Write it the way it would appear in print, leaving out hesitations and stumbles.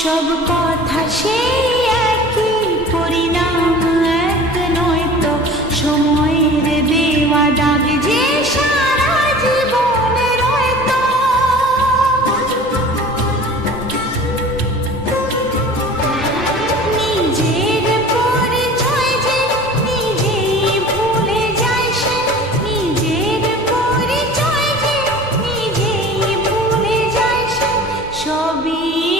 সব কথা সেই একই, পরিণাম এক নয় তো। সময়ের দেওয়া দাগ যে সারা জীবনে রয়তো। নিজের পরিচয় যে নিজেই ভুলে যায় সে, নিজের পরিচয় যে নিজেই ভুলে যায় সে। সবই